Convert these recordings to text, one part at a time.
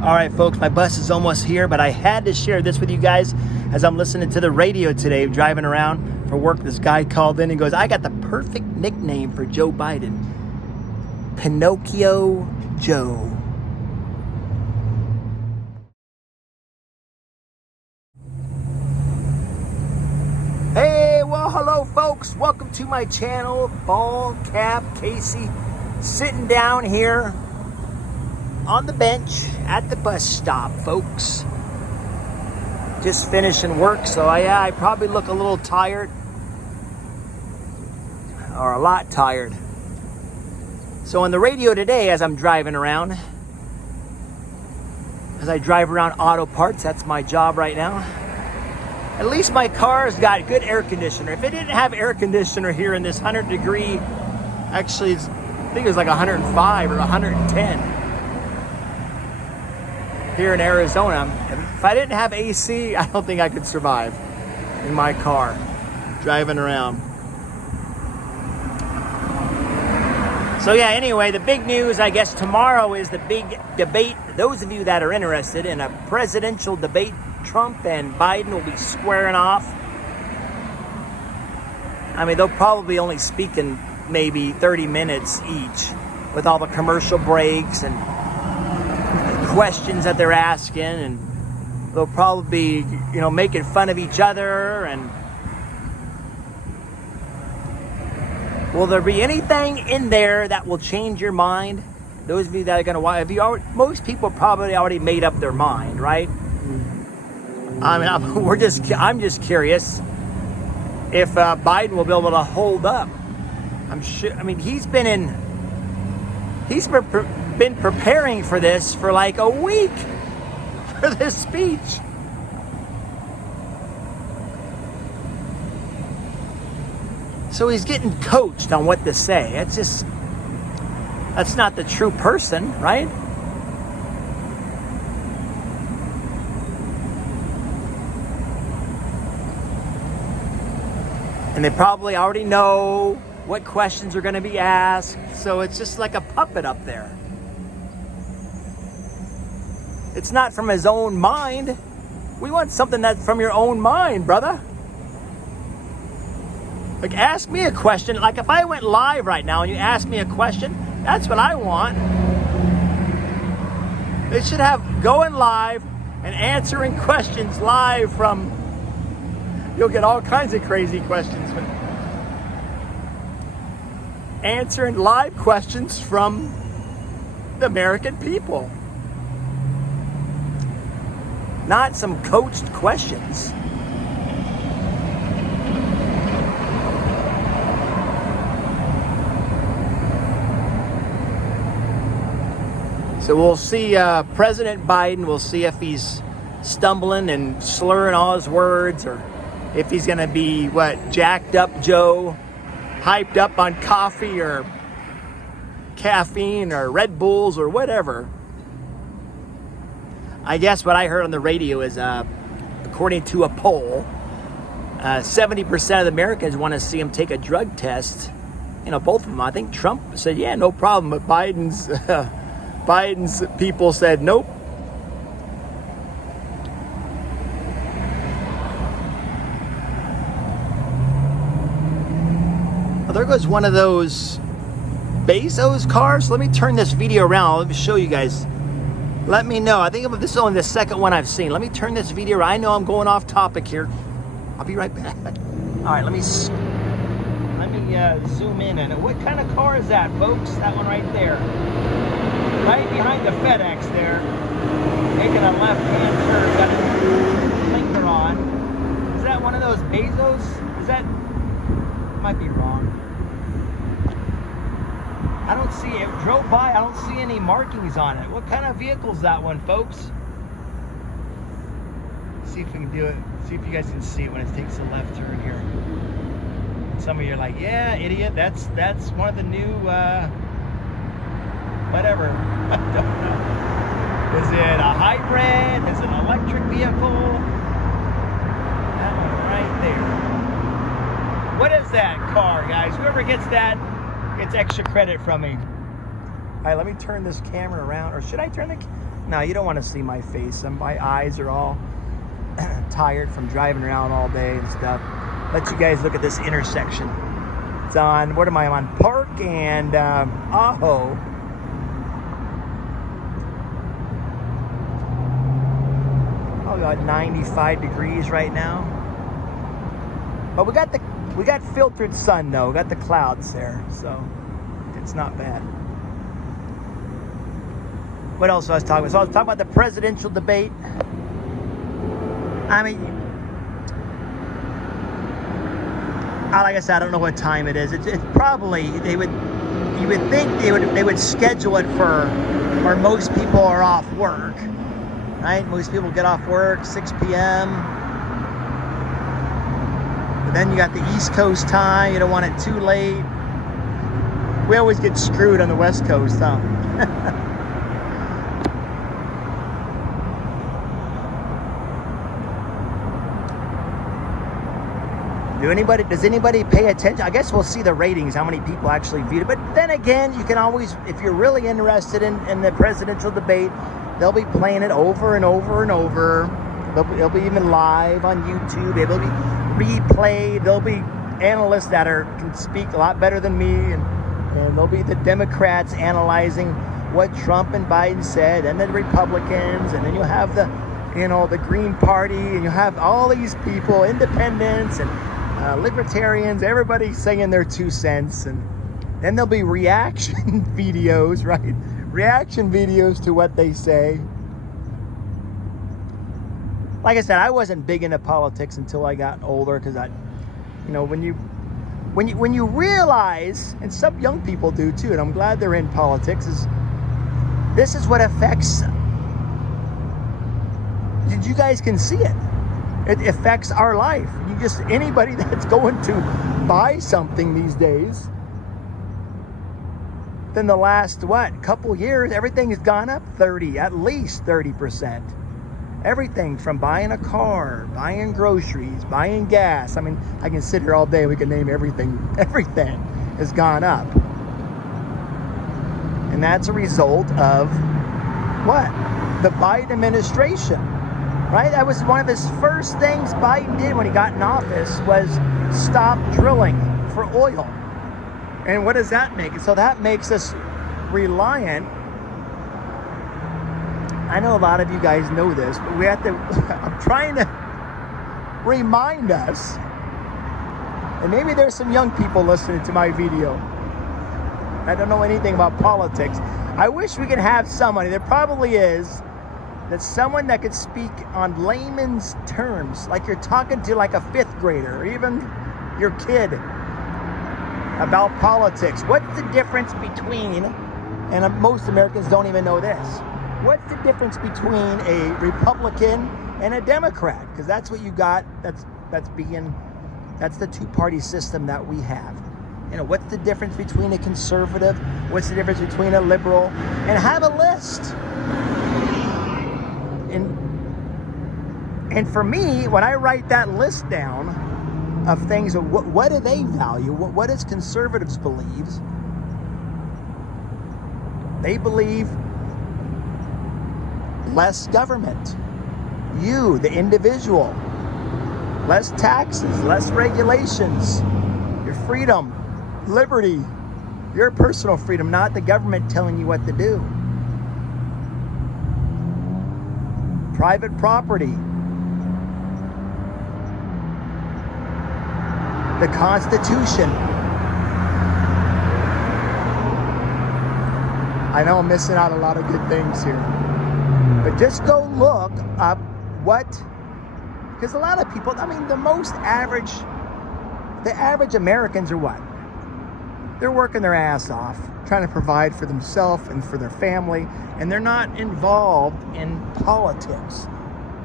All right, folks, my bus is almost here, but I had to share this with you guys as I'm listening to the radio today, driving around for work. This guy called in and goes, I got the perfect nickname for Joe Biden. Pinocchio Joe. Hey, well, hello, folks. Welcome to my channel, Ball Cap Casey, sitting down here on the bench at the bus stop, folks. Just finishing work, so I probably look a little tired, or a lot tired. So on the radio today, as I'm driving around, as I drive around auto parts, that's my job right now. At least my car's got good air conditioner. If it didn't have air conditioner here in this 100-degree, actually, I think it was like 105 or 110. Here in Arizona, if I didn't have AC, I don't think I could survive in my car driving around. So yeah, anyway, the big news, I guess tomorrow is the big debate. Those of you that are interested in a presidential debate, Trump and Biden will be squaring off. I mean, they'll probably only speak in maybe 30 minutes each with all the commercial breaks and questions that they're asking, and they'll probably be, making fun of each other. And will there be anything in there that will change your mind? Those of you that are going to watch, most people probably already made up their mind, right? I mean, I'm just curious if Biden will be able to hold up. I'm sure. I mean, he's been preparing for this for like a week, for this speech. So he's getting coached on what to say. That's not the true person, right? And they probably already know what questions are going to be asked. So it's just like a puppet up there. It's not from his own mind. We want something that's from your own mind, brother. Like, ask me a question. Like, if I went live right now and you asked me a question, that's what I want. They should have going live and answering questions live from... You'll get all kinds of crazy questions. But answering live questions from the American people. Not some coached questions. So we'll see President Biden. We'll see if he's stumbling and slurring all his words, or if he's going to be, jacked up Joe, hyped up on coffee or caffeine or Red Bulls or whatever. I guess what I heard on the radio is, according to a poll, 70% of the Americans want to see him take a drug test. Both of them. I think Trump said, yeah, no problem. But Biden's people said, nope. Well, there goes one of those Bezos cars. Let me turn this video around. Let me show you guys. Let me know. I think this is only the second one I've seen. Let me turn this video around. I know I'm going off topic here. I'll be right back. All right, let me zoom in on it. What kind of car is that, folks? That one right there. Right behind the FedEx there. Making a left-hand turn. Got a blinker on. Is that one of those Bezos? Is that... Might be wrong. I don't see it. Drove by, I don't see any markings on it. What kind of vehicle is that one, folks? See if we can do it. See if you guys can see it when it takes a left turn here. Some of you are like, yeah, idiot, that's one of the new, whatever. I don't know. Is it a hybrid? Is it an electric vehicle? That one right there. What is that car, guys? Whoever gets that gets extra credit from me. All right, let me turn this camera around. Or should I turn the... No, you don't want to see my face. My eyes are all tired from driving around all day and stuff. Let you guys look at this intersection. It's on, what am I on? Park and Aho. Probably about 95 degrees right now. But we got filtered sun though. We got the clouds there, so it's not bad. What else was I talking about? So I was talking about the presidential debate. I mean, like I said, I don't know what time it is. It's probably, you would think they would schedule it for where most people are off work, right? Most people get off work 6 p.m. But then you got the East Coast time. You don't want it too late. We always get screwed on the West Coast, huh? Does anybody pay attention? I guess we'll see the ratings, how many people actually viewed it. But then again, you can always, if you're really interested in the presidential debate, they'll be playing it over and over and over. They'll be even live on YouTube. They'll be replayed. There'll be analysts that can speak a lot better than me, and there'll be the Democrats analyzing what Trump and Biden said, and then the Republicans, and then you'll have the Green Party, and you'll have all these people, independents and libertarians, everybody saying their 2 cents, and then there'll be reaction videos, right? Reaction videos to what they say. Like I said, I wasn't big into politics until I got older, because when you realize, and some young people do too, and I'm glad they're in politics, this is what affects. You guys can see it. It affects our life. Anybody that's going to buy something these days, then the last, couple years, everything has gone up at least 30%. Everything from buying a car, buying groceries, buying gas. I mean, I can sit here all day. We can name everything. Everything has gone up. And that's a result of what? The Biden administration. Right? That was one of his first things Biden did when he got in office, was stop drilling for oil. And what does that make? So that makes us reliant. I know a lot of you guys know this, but we have to, I'm trying to remind us, and maybe there's some young people listening to my video. I don't know anything about politics. I wish we could have somebody, there probably is, that's someone that could speak on layman's terms, like you're talking to like a 5th grader or even your kid about politics. What's the difference between, and most Americans don't even know this, what's the difference between a Republican and a Democrat? Because that's what you got, that's the 2-party system that we have. What's the difference between a conservative? What's the difference between a liberal? And have a list. And for me, when I write that list down of things, what do they value? What does conservatives believe? They believe less government. You, the individual. Less taxes, less regulations. Your freedom, liberty, your personal freedom, not the government telling you what to do. Private property. The Constitution. I know I'm missing out a lot of good things here. But just go look up because a lot of people, I mean, the average Americans are what? They're working their ass off, trying to provide for themselves and for their family, and they're not involved in politics.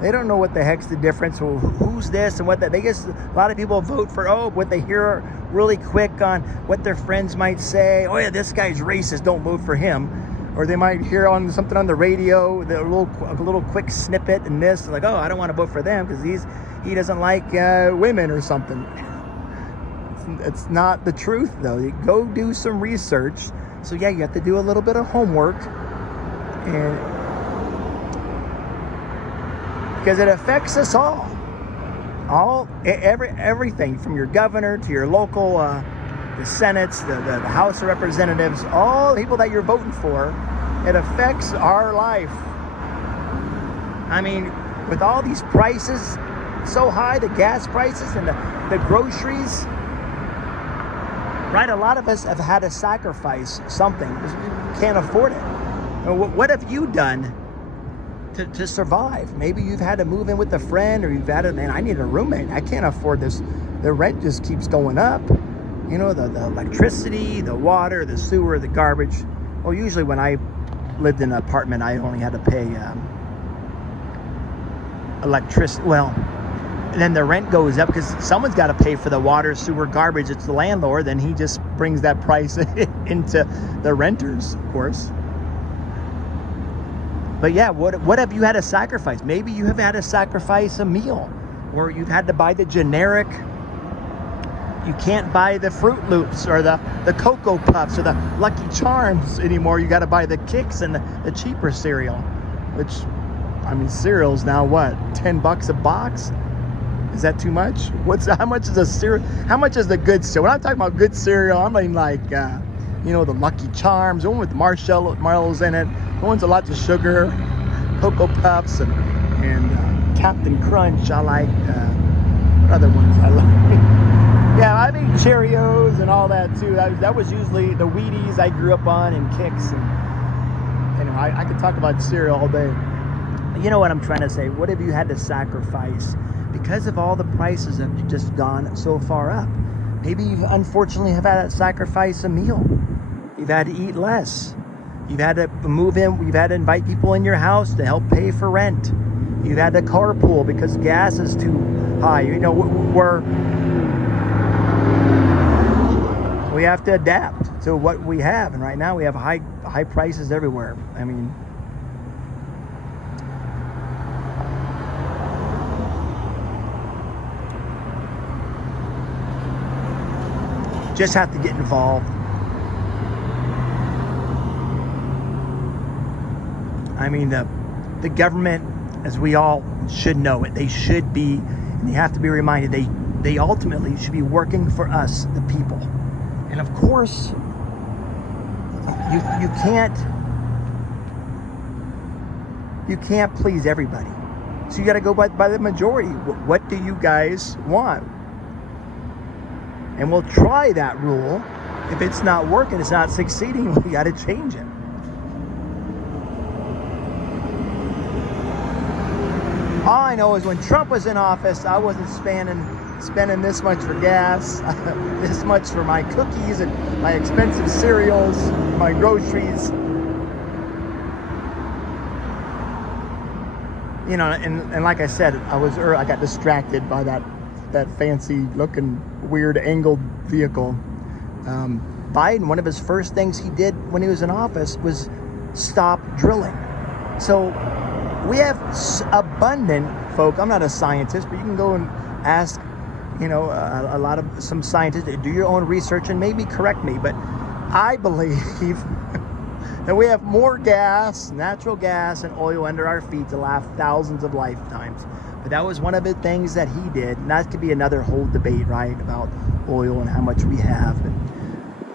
They don't know what the heck's the difference, or who's this and what that. They just, a lot of people vote for, what they hear really quick on what their friends might say. Oh yeah, this guy's racist, don't vote for him. Or they might hear on something on the radio, a little quick snippet and this, like, oh, I don't want to vote for them because he doesn't like women or something. It's not the truth though. You go do some research. So yeah, you have to do a little bit of homework. And because it affects us all. Everything from your governor to your local, the Senates, the House of Representatives, all the people that you're voting for, it affects our life. I mean, with all these prices so high, the gas prices and the groceries, right? A lot of us have had to sacrifice something because we can't afford it. What have you done to survive? Maybe you've had to move in with a friend, or you've had to, man, I need a roommate. I can't afford this. The rent just keeps going up. You know, the electricity, the water, the sewer, the garbage. Well, usually when I lived in an apartment, I only had to pay electricity. Well, and then the rent goes up because someone's got to pay for the water, sewer, garbage. It's the landlord. Then he just brings that price into the renters, of course. But yeah, what have you had to sacrifice? Maybe you have had to sacrifice a meal, or you've had to buy the generic. You can't buy the Fruit Loops or the Cocoa Puffs or the Lucky Charms anymore. You got to buy the Kicks and the cheaper cereal, which, I mean, cereal's now what, $10 a box? Is that too much? How much is a cereal? How much is the good cereal? When I'm talking about good cereal, I mean like, you know, the Lucky Charms, the one with marshmallows in it, the ones with lots of sugar, Cocoa Puffs, and Captain Crunch. I like, what other ones I like? Yeah, I mean Cheerios and all that too. That was usually the Wheaties I grew up on, and Kicks. And, you know, I could talk about cereal all day. You know what I'm trying to say? What have you had to sacrifice because of all the prices that have just gone so far up? Maybe you unfortunately have had to sacrifice a meal. You've had to eat less. You've had to move in. You've had to invite people in your house to help pay for rent. You've had to carpool because gas is too high. You know, we have to adapt to what we have. And right now we have high prices everywhere. I mean, just have to get involved. I mean, the government, as we all should know it, they should be, and they have to be reminded, they ultimately should be working for us, the people. And of course, you can't please everybody. So you got to go by the majority. What do you guys want? And we'll try that rule. If it's not working, it's not succeeding, we got to change it. All I know is when Trump was in office, I wasn't spending this much for gas, this much for my cookies and my expensive cereals, my groceries. You know, and like I said, I got distracted by that fancy looking, weird angled vehicle. Biden, one of his first things he did when he was in office was stop drilling. So we have abundant folk. I'm not a scientist, but you can go and ask, you know, some scientists, do your own research and maybe correct me, but I believe that we have more gas, natural gas and oil under our feet to last thousands of lifetimes. But that was one of the things that he did. And that could be another whole debate, right, about oil and how much we have. But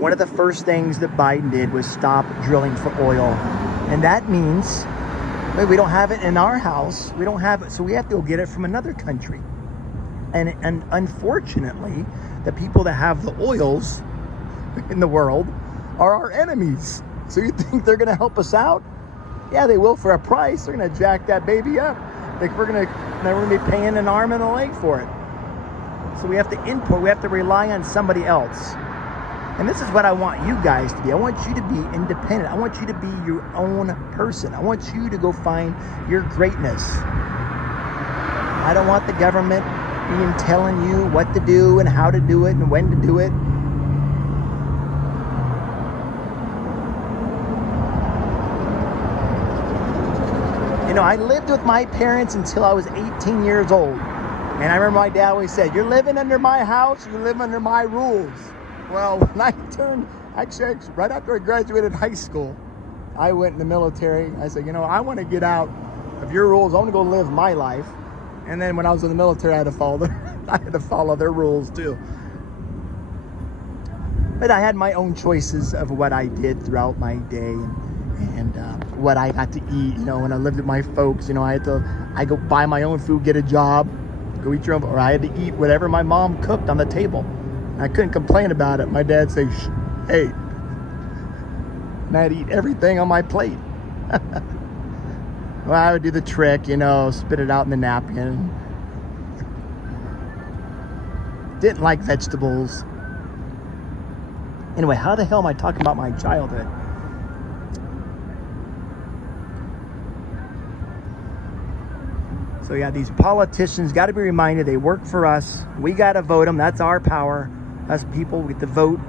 one of the first things that Biden did was stop drilling for oil. And that means we don't have it in our house. We don't have it, so we have to go get it from another country. And unfortunately, the people that have the oils in the world are our enemies. So you think they're going to help us out? Yeah, they will for a price. They're going to jack that baby up. We're going to be paying an arm and a leg for it. So we have to import. We have to rely on somebody else. And this is what I want you guys to be. I want you to be independent. I want you to be your own person. I want you to go find your greatness. I don't want the government telling you what to do and how to do it and when to do it. You know, I lived with my parents until I was 18 years old. And I remember my dad always said, you're living under my house, you live under my rules. Well, when I turned, actually, right after I graduated high school, I went in the military. I said, you know, I want to get out of your rules. I'm gonna go live my life. And then when I was in the military, I had to follow their rules too. But I had my own choices of what I did throughout my day and what I got to eat. You know, when I lived with my folks, you know, I go buy my own food, get a job, go eat your own, or I had to eat whatever my mom cooked on the table. I couldn't complain about it. My dad say, hey, and I had to eat everything on my plate. Well, I would do the trick, you know, spit it out in the napkin. Didn't like vegetables. Anyway, how the hell am I talking about my childhood? So yeah, these politicians got to be reminded they work for us. We got to vote them. That's our power. Us people, we get to vote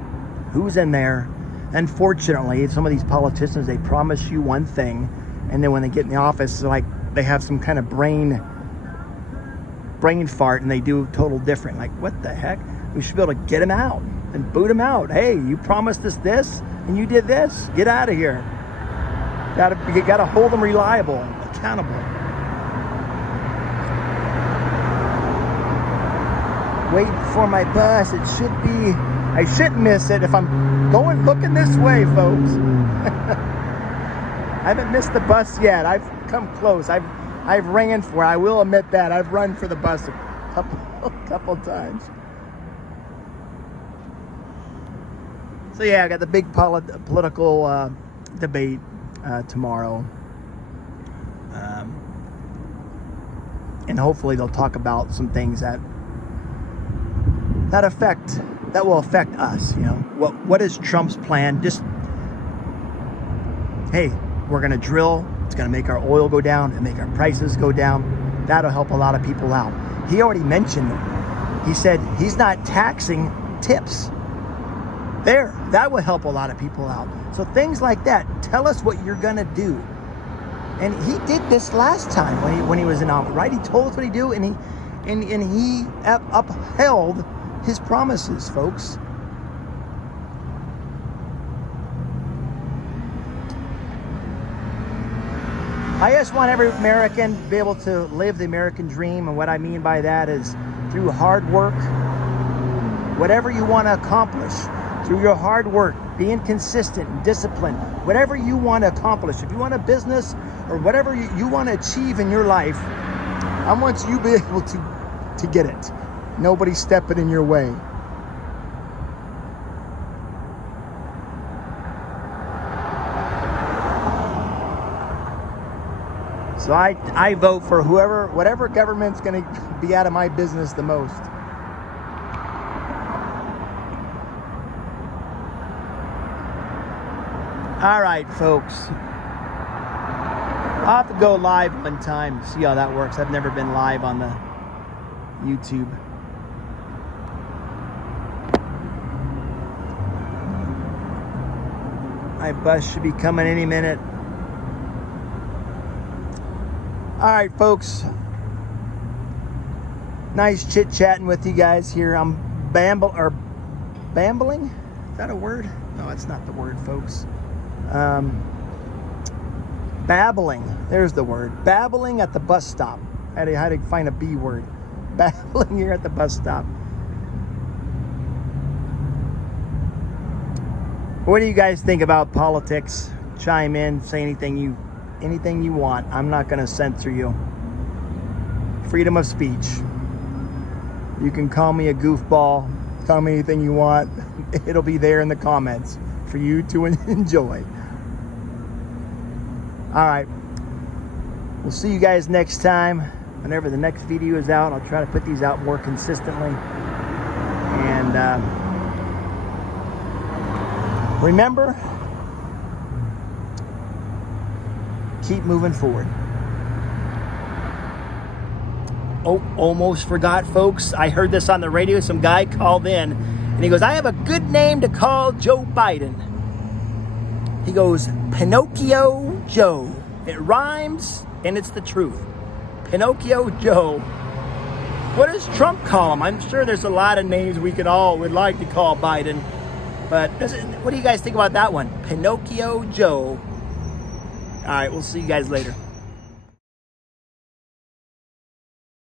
who's in there. Unfortunately, some of these politicians, they promise you one thing, and then when they get in the office, it's like they have some kind of brain fart and they do total different. Like, what the heck? We should be able to get them out and boot them out. Hey, you promised us this and you did this. Get out of here. You gotta hold them reliable, accountable. Waiting for my bus. I shouldn't miss it if I'm looking this way, folks. I haven't missed the bus yet. I've come close. I've ran for it. I will admit that. I've run for the bus a couple times. So yeah, I got the big political debate tomorrow. And hopefully they'll talk about some things that will affect us. You know, what is Trump's plan? Just, hey, we're gonna drill. It's gonna make our oil go down and make our prices go down. That'll help a lot of people out. He already mentioned it. He said he's not taxing tips. That will help a lot of people out. So things like that. Tell us what you're gonna do. And he did this last time when he was in office, right? He told us what he do, and he upheld his promises, folks. I just want every American to be able to live the American dream, and what I mean by that is through hard work, whatever you want to accomplish, through your hard work, being consistent and disciplined, whatever you want to accomplish. If you want a business or whatever you want to achieve in your life, I want you to be able to get it. Nobody stepping in your way. So I vote for whatever government's going to be out of my business the most. All right, folks. I'll have to go live one time to see how that works. I've never been live on the YouTube. My bus should be coming any minute. All right, folks. Nice chit-chatting with you guys here. I'm bambling? Is that a word? No, it's not the word, folks. Babbling. There's the word. Babbling at the bus stop. I had to find a B word. Babbling here at the bus stop. What do you guys think about politics? Chime in, say anything you want. I'm not going to censor you. Freedom of speech. You can call me a goofball. Call me anything you want. It'll be there in the comments for you to enjoy. All right. We'll see you guys next time. Whenever the next video is out, I'll try to put these out more consistently. And remember, keep moving forward. Oh, almost forgot, folks. I heard this on the radio. Some guy called in and he goes, I have a good name to call Joe Biden. He goes, Pinocchio Joe. It rhymes and it's the truth. Pinocchio Joe. What does Trump call him? I'm sure there's a lot of names would like to call Biden. But what do you guys think about that one? Pinocchio Joe. All right, we'll see you guys later.